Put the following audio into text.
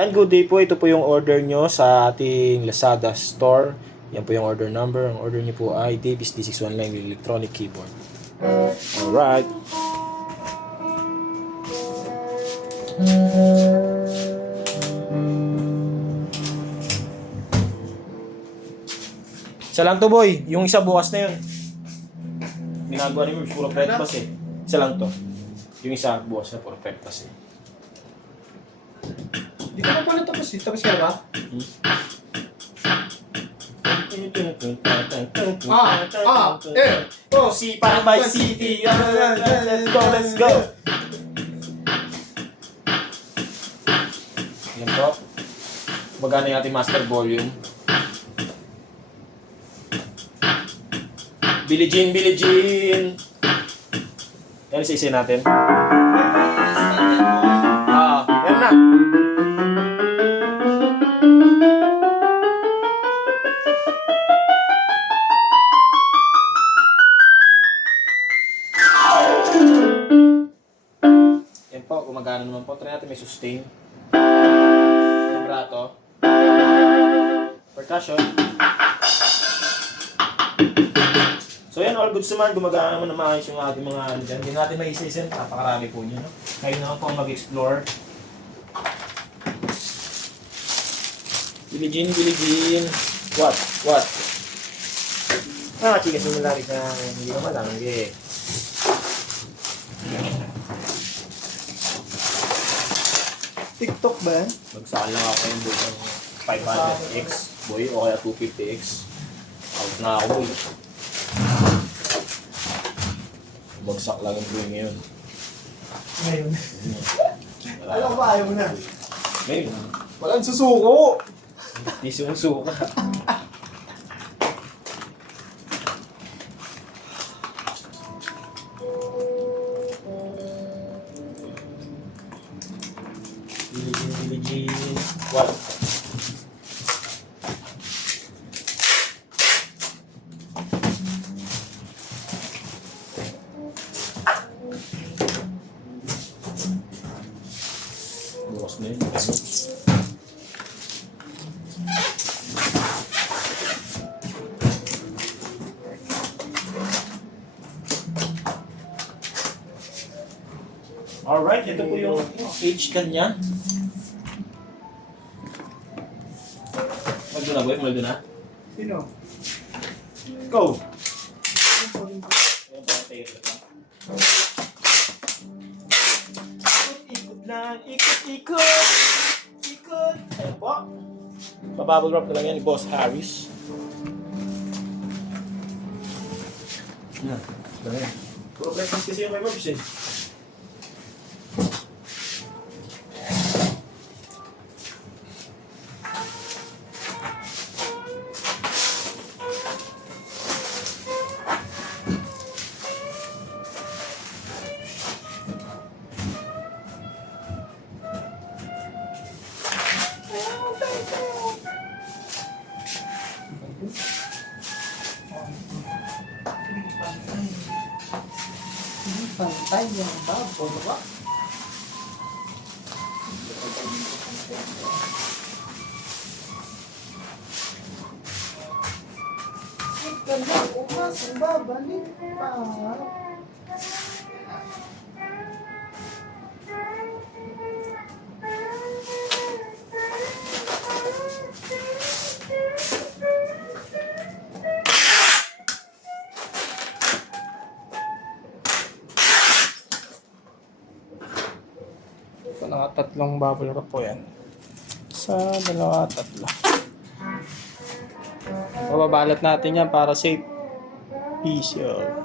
Yan, good day po. Ito po yung order nyo sa ating Lazada store. Yan po yung order number. Ang order nyo po ay Davis D619 with electronic keyboard. Alright. Isa lang to, boy. Yung isa bukas na yun. Ginagawa ni Mirbs, puro breakfast eh. Isa lang to. Yung isa bukas na puro breakfast eh. Hindi ka pa pala tapos eh. Tapos ka ba? Oh, si Parabay City. Let's go, let's go. Yan po. Magana yung ating master volume. Billie Jean, Billie Jean. Yan, isa-isa natin. Yan na. Yan po, gumagana naman po. Try natin may sustain. Vibrato. Percussion. So yan, all goods naman. Gumagana naman na maayos yung ating mga ano dyan. Hindi natin may isa-isa. Napakarami po nyo. No? Kayo naman po mag-explore. Billie Jean, Billie Jean. What? What? Chikas yung malarik na hindi naman lang. Okay. TikTok ba yan? Magsaan lang ako yung boy ng 500X boy o kaya 250X. Out na ako boy. Bagsak lang yung boy ngayon. Ngayon. Alam ko ba ayaw mo na? Ngayon. Walang susuko! Di sumusuka. Billie Jean. What? Bukas na yun. Alright, ito po yung age kanya. Maldo na boy, maldo na. Sino? Go! Ayan pa, tayo na. Ikot lang, ikot! Ikot! Ayan po. Babubble wrap na lang yan ni Boss Harris. Yan. Ganyan. Puro breakfast kasi yung may mabis eh. Pantay yung babo, ba? Ika na, umas, babalik pa. Ito nakatatlong bubble wrap po yan. Sa dalawa, tatlo. Pababalat natin yan para safe. Peace, y'all.